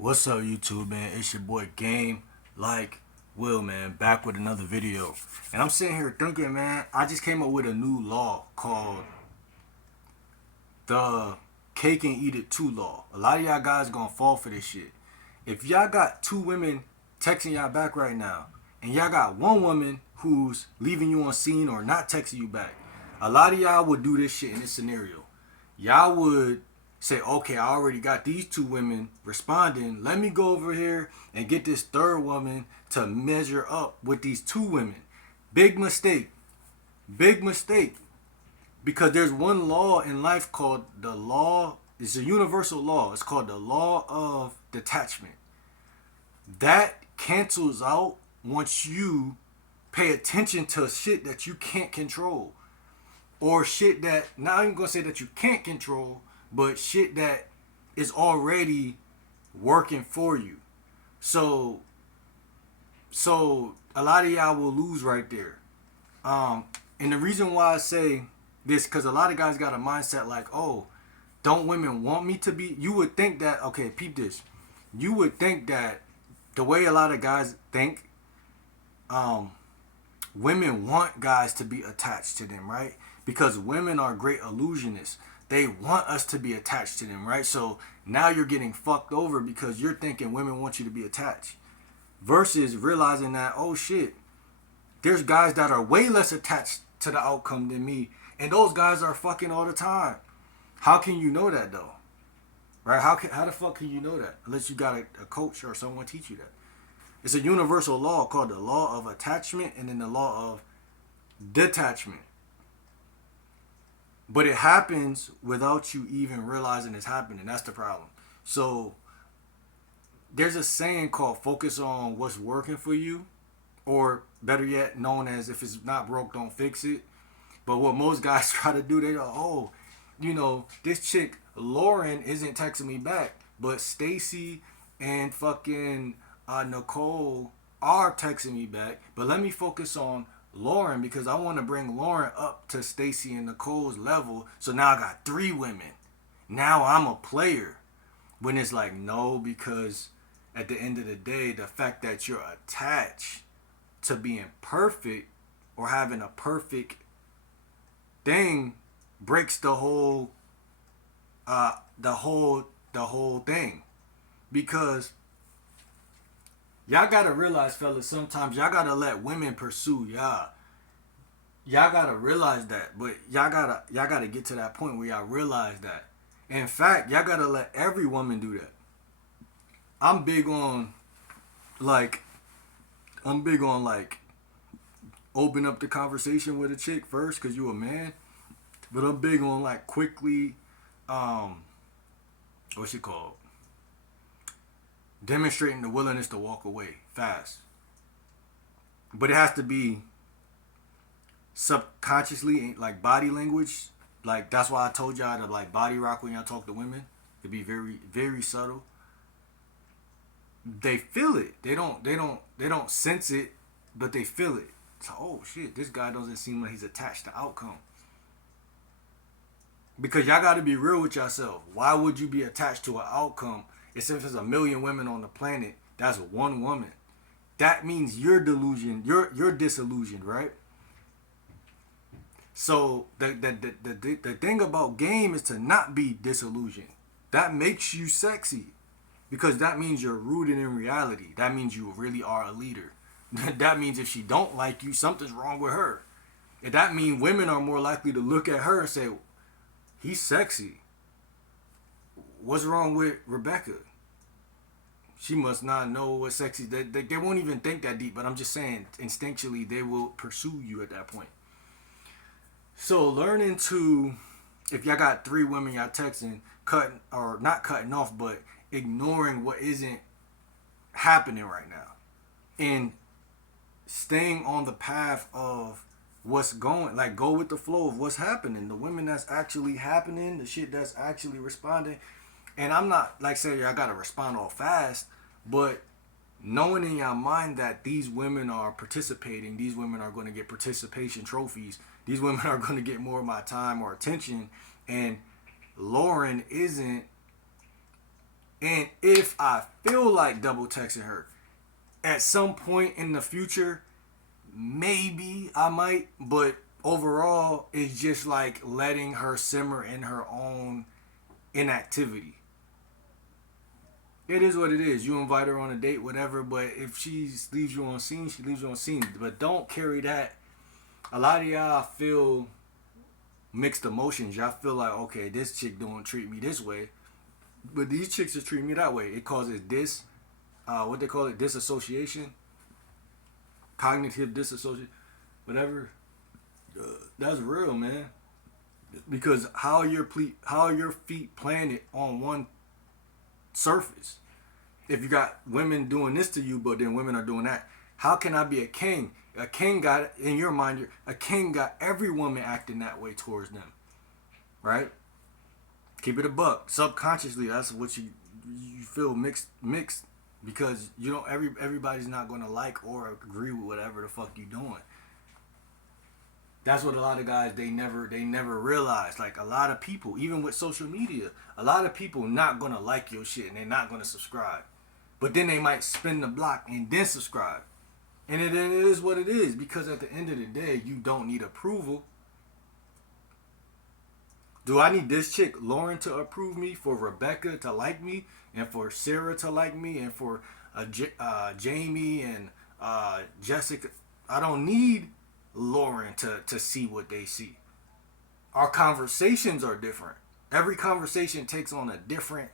What's up, YouTube, man? It's your boy Game Like Will, man, back with another video. And I'm sitting here thinking, man, I just came up with a new law called the cake and eat it too law. A lot of y'all guys gonna fall for this shit. If y'all got two women texting y'all back right now, and y'all got one woman who's leaving you on scene or not texting you back, a lot of y'all would do this shit in this scenario. Y'all would say, okay, I already got these two women responding. Let me go over here and get this third woman to measure up with these two women. Big mistake. Big mistake. Because there's one law in life called the law, it's a universal law. It's called the law of detachment. That cancels out once you pay attention to shit that you can't control. Or shit that, not even gonna say that you can't control, but shit that is already working for you. So a lot of y'all will lose right there. And the reason why I say this, because a lot of guys got a mindset like, oh, don't women want me to be? You would think that, okay, peep this. You would think that the way a lot of guys think, women want guys to be attached to them, right? Because women are great illusionists. They want us to be attached to them, right? So now you're getting fucked over because you're thinking women want you to be attached. Versus realizing that, oh shit, there's guys that are way less attached to the outcome than me. And those guys are fucking all the time. How can you know that though? Right? How the fuck can you know that? Unless you got a coach or someone teach you that. It's a universal law called the law of attachment and then the law of detachment. But it happens without you even realizing it's happening. That's the problem. So there's a saying called focus on what's working for you, or better yet, known as if it's not broke, don't fix it. But what most guys try to do, they go, oh, this chick Lauren isn't texting me back, but Stacy and fucking Nicole are texting me back. But let me focus on Lauren because I want to bring Lauren up to Stacy and Nicole's level. So now I got three women. Now I'm a player. When it's like, no, because at the end of the day, the fact that you're attached to being perfect or having a perfect thing breaks the whole thing. Because y'all gotta realize, fellas, sometimes y'all gotta let women pursue y'all. Y'all gotta realize that, but y'all gotta get to that point where y'all realize that. In fact, y'all gotta let every woman do that. I'm big on like open up the conversation with a chick first because you a man. But I'm big on like quickly what's it called? Demonstrating the willingness to walk away fast. But it has to be subconsciously, like body language. Like that's why I told y'all to like body rock when y'all talk to women. It'd be very, very subtle. They feel it. They don't sense it, but they feel it. So, oh shit, this guy doesn't seem like he's attached to outcome. Because y'all got to be real with yourself. Why would you be attached to an outcome? It's if there's a million women on the planet, that's one woman. That means you're delusioned. You're disillusioned, right? So the thing about game is to not be disillusioned. That makes you sexy. Because that means you're rooted in reality. That means you really are a leader. That means if she don't like you, something's wrong with her. And that means women are more likely to look at her and say, he's sexy. What's wrong with Rebecca? She must not know what sexy. They won't even think that deep. But I'm just saying, instinctually, they will pursue you at that point. So learning to, if y'all got three women y'all texting, cutting or not cutting off, but ignoring what isn't happening right now, and staying on the path of what's going, like go with the flow of what's happening, the women that's actually happening, the shit that's actually responding. And I'm not like saying I gotta respond all fast, but knowing in your mind that these women are participating, these women are going to get participation trophies, these women are going to get more of my time or attention, and Lauren isn't And if I feel like double texting her at some point in the future, maybe I might, but overall, it's just like letting her simmer in her own inactivity. It is what it is. You invite her on a date, whatever, but if she leaves you on scene, she leaves you on scene. But don't carry that. A lot of y'all feel mixed emotions. Y'all feel like, okay, this chick don't treat me this way, but these chicks are treating me that way. It causes what they call it, disassociation, cognitive disassociation, whatever. That's real, man. Because how are your feet planted on one surface? If you got women doing this to you, but then women are doing that, how can I be a king? A king got, in your mind, a king got every woman acting that way towards them, right? Keep it a buck. Subconsciously, that's what you feel mixed because you don't everybody's not gonna like or agree with whatever the fuck you doing. That's what a lot of guys they never realize. Like a lot of people, even with social media, a lot of people not gonna like your shit and they're not gonna subscribe. But then they might spin the block and then subscribe. And it is what it is because at the end of the day, you don't need approval. Do I need this chick Lauren to approve me, for Rebecca to like me, and for Sarah to like me, and for Jamie and Jessica? I don't need Lauren to see what they see. Our conversations are different. Every conversation takes on a different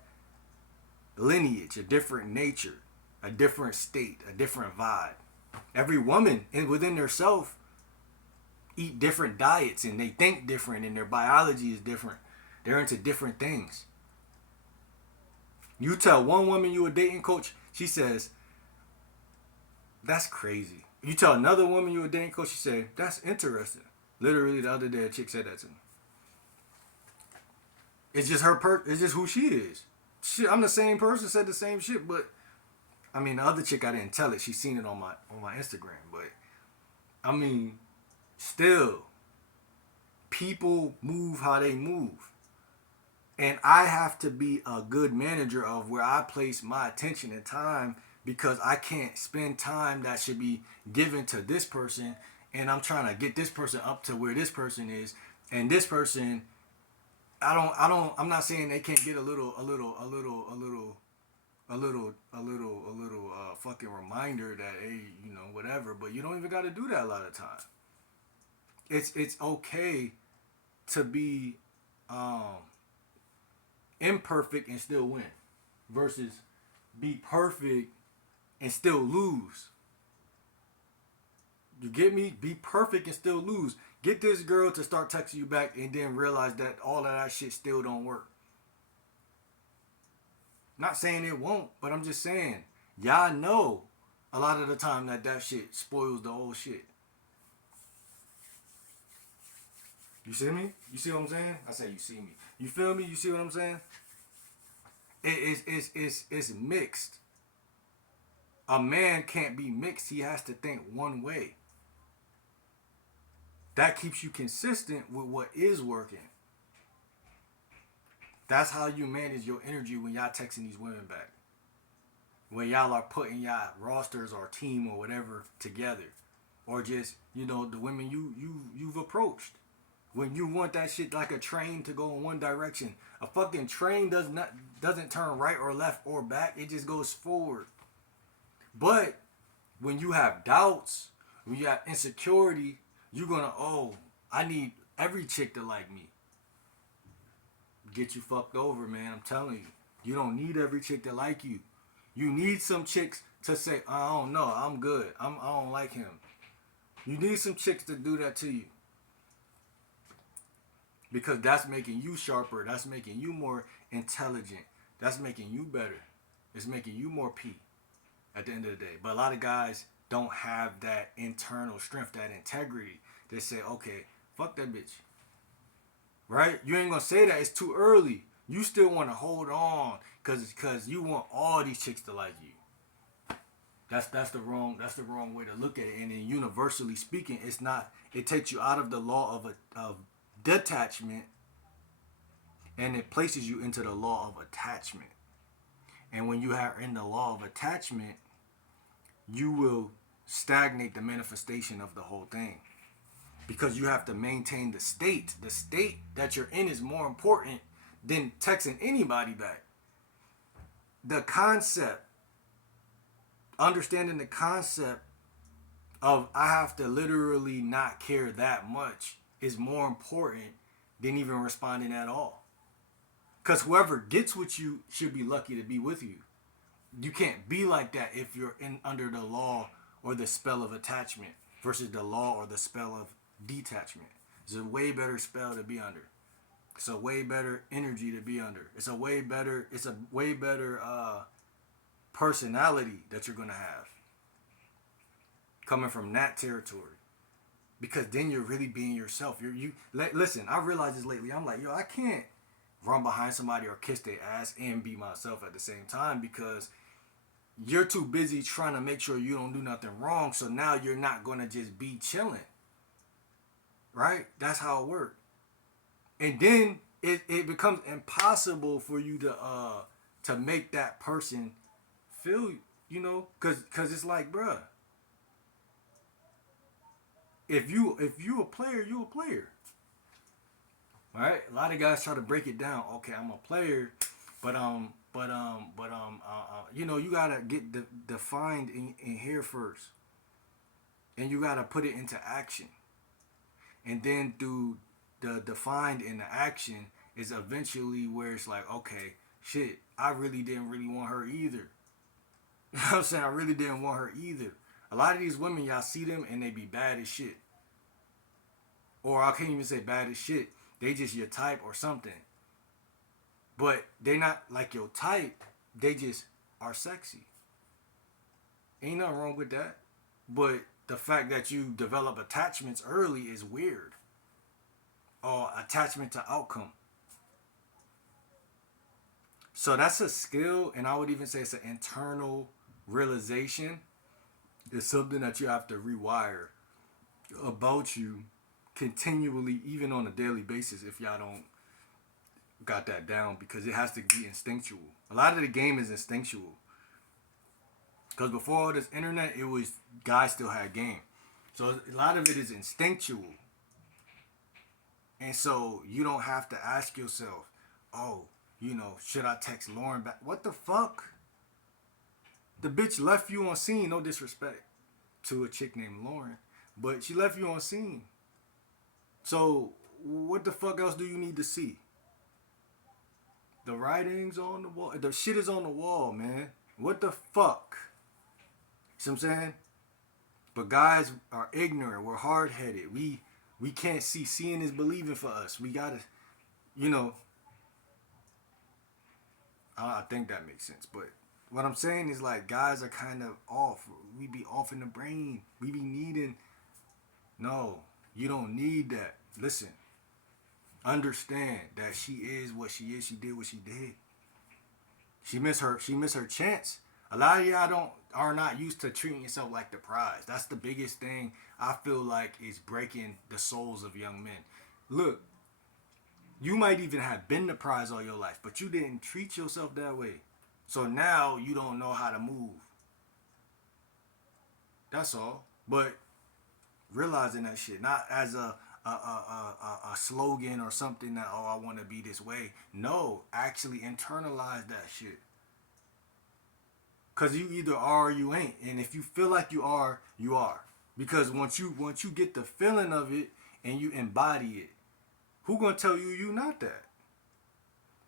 lineage, a different nature, a different state, a different vibe. Every woman within herself eat different diets and they think different and their biology is different. They're into different things. You tell one woman you a dating coach, she says, that's crazy. You tell another woman you a dating coach, she says, that's interesting. Literally the other day a chick said that to me. It's just it's just who she is. I'm the same person, said the same shit, but I mean the other chick I didn't tell it. She seen it on my Instagram, but I mean still people move how they move. And I have to be a good manager of where I place my attention and time because I can't spend time that should be given to this person and I'm trying to get this person up to where this person is and this person I'm not saying they can't get a little fucking reminder that hey, whatever, but you don't even got to do that a lot of time. It's okay to be imperfect and still win versus be perfect and still lose. You get me? Be perfect and still lose. Get this girl to start texting you back and then realize that all of that shit still don't work. Not saying it won't, but I'm just saying, y'all know a lot of the time that shit spoils the whole shit. You see me? You see what I'm saying? I say you see me. You feel me? You see what I'm saying? It's mixed. A man can't be mixed. He has to think one way. That keeps you consistent with what is working. That's how you manage your energy when y'all texting these women back. When y'all are putting y'all rosters or team or whatever together. Or just, the women you've approached. When you want that shit like a train to go in one direction. A fucking train doesn't turn right or left or back. It just goes forward. But when you have doubts, when you have insecurity, you're gonna, I need every chick to like me. Get you fucked over, man. I'm telling you. You don't need every chick to like you. You need some chicks to say, I don't know, I'm good. I don't like him. You need some chicks to do that to you. Because that's making you sharper. That's making you more intelligent. That's making you better. It's making you more P at the end of the day. But a lot of guys don't have that internal strength, that integrity. They say, okay, fuck that bitch. Right? You ain't gonna say that. It's too early. You still want to hold on because you want all these chicks to like you. That's the wrong way to look at it. And then universally speaking, it's not. It takes you out of the law of detachment, and it places you into the law of attachment. And when you are in the law of attachment, you will stagnate the manifestation of the whole thing because you have to maintain the state. The state that you're in is more important than texting anybody back. The concept, understanding the concept of I have to literally not care that much is more important than even responding at all. Because whoever gets with you should be lucky to be with you. You can't be like that if you're in under the law or the spell of attachment versus the law or the spell of detachment. It's a way better spell to be under. It's a way better energy to be under. It's a way better personality that you're gonna have coming from that territory. Because then you're really being yourself. Listen, I realized this lately. I'm like, yo, I can't run behind somebody or kiss their ass and be myself at the same time because you're too busy trying to make sure you don't do nothing wrong. So now you're not gonna just be chilling. Right? That's how it works. And then it becomes impossible for you to make that person feel, cause it's like, bruh, if you a player, you a player. Right? A lot of guys try to break it down. Okay, I'm a player, but you gotta get defined in here first, and you gotta put it into action, and then through the defined in the action is eventually where it's like, okay, shit, I really didn't really want her either. You know what I'm saying? I really didn't want her either. A lot of these women, y'all see them and they be bad as shit. Or I can't even say bad as shit. They just your type or something. But they not like your type. They just are sexy. Ain't nothing wrong with that. But the fact that you develop attachments early is weird. Or attachment to outcome. So that's a skill, and I would even say it's an internal realization. It's something that you have to rewire about you continually, even on a daily basis, if y'all don't got that down, because it has to be instinctual. A lot of the game is instinctual. Because before all this internet, it was guys still had game. So a lot of it is instinctual. And so you don't have to ask yourself, oh, should I text Lauren back? What the fuck? The bitch left you on scene, no disrespect to a chick named Lauren, but she left you on scene. So what the fuck else do you need to see? The writing's on the wall. The shit is on the wall, man. What the fuck? See what I'm saying? But guys are ignorant. We're hard-headed. We can't see. Seeing is believing for us. We gotta, I think that makes sense. But what I'm saying is like guys are kind of off. We be off in the brain. We be needing. No, you don't need that. Listen. Understand that she is what she is. She did what she did. She missed her chance. A lot of y'all are not used to treating yourself like the prize. That's the biggest thing I feel like is breaking the souls of young men. Look, you might even have been the prize all your life, but you didn't treat yourself that way. So now you don't know how to move. That's all. But realizing that shit, not as a slogan or something that, oh, I want to be this way. No, actually internalize that shit. Cause you either are or you ain't. And if you feel like you are, you are. Because once you get the feeling of it and you embody it, who gonna tell you not that?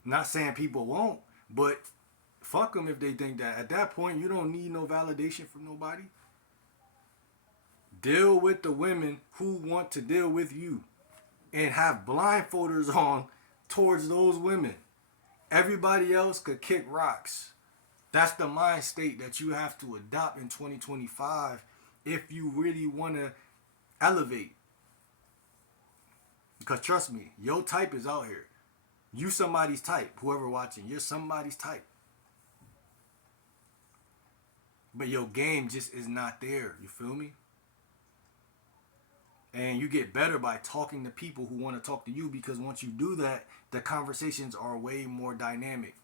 Not saying people won't, but fuck them if they think that. At that point, you don't need no validation from nobody. Deal with the women who want to deal with you and have blindfolders on towards those women. Everybody else could kick rocks. That's the mind state that you have to adopt in 2025 if you really want to elevate. Because trust me, your type is out here. You somebody's type. Whoever watching, you're somebody's type. But your game just is not there. You feel me? And you get better by talking to people who want to talk to you, because once you do that, the conversations are way more dynamic.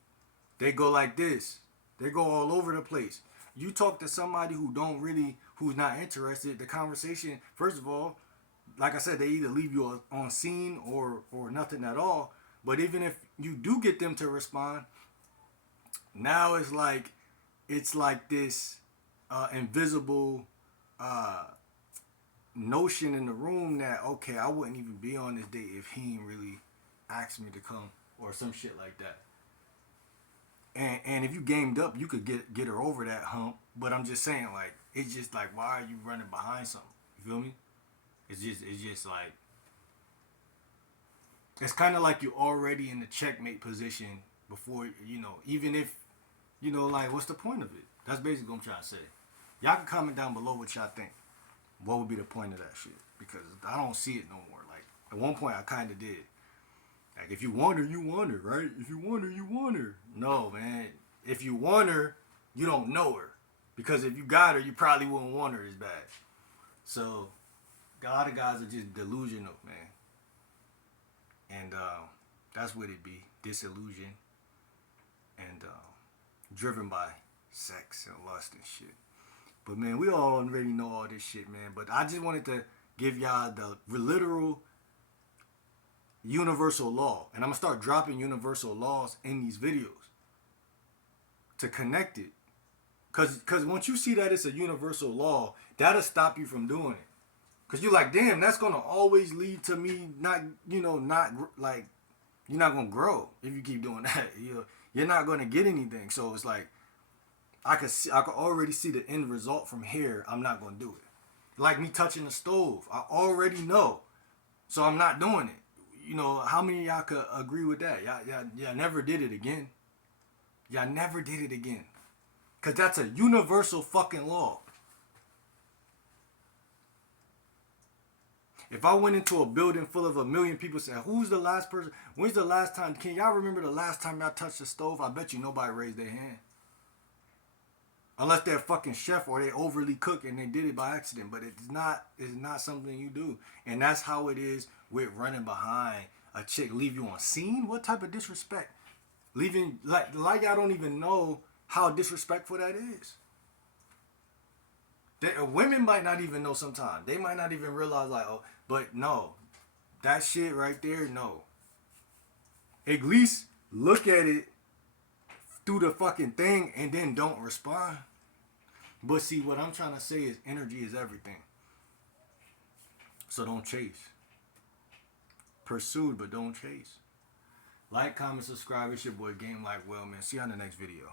They go like this. They go all over the place. You talk to somebody who's not interested, the conversation, first of all, like I said, they either leave you on scene or nothing at all. But even if you do get them to respond, now it's like this invisible uh, notion in the room that, okay, I wouldn't even be on this date if he ain't really asked me to come or some shit like that. And if you gamed up, you could get her over that hump. But I'm just saying, like, it's just like, why are you running behind something? You feel me? It's just like, it's kind of like you're already in the checkmate position before, even if, like, what's the point of it? That's basically what I'm trying to say. Y'all can comment down below what y'all think. What would be the point of that shit? Because I don't see it no more. Like, at one point I kind of did. Like, if you want her, you want her, right? If you want her, you want her. No, man. If you want her, you don't know her. Because if you got her, you probably wouldn't want her as bad. So, a lot of guys are just delusional, man. And that's what it be. Disillusion. And driven by sex and lust and shit. But, man, we all already know all this shit, man. But I just wanted to give y'all the literal universal law. And I'm going to start dropping universal laws in these videos to connect it. Because once you see that it's a universal law, that'll stop you from doing it. Because you're like, damn, that's going to always lead to me not, like, you're not going to grow if you keep doing that. You're not going to get anything. So it's like, I could already see the end result from here. I'm not going to do it. Like me touching the stove. I already know. So I'm not doing it. How many of y'all could agree with that? Y'all never did it again. Y'all never did it again. Because that's a universal fucking law. If I went into a building full of 1 million people saying, who's the last person? When's the last time? Can y'all remember the last time y'all touched the stove? I bet you nobody raised their hand. Unless they're a fucking chef or they overly cook and they did it by accident. But it's not something you do. And that's how it is with running behind a chick. Leave you on scene? What type of disrespect? Leaving, like y'all don't even know how disrespectful that is. Women might not even know sometimes. They might not even realize, like, oh, but no. That shit right there, no. At least look at it through the fucking thing and then don't respond. But see, what I'm trying to say is energy is everything. So don't chase. Pursue, but don't chase. Like, comment, subscribe. It's your boy Game Like Well, man. See you on the next video.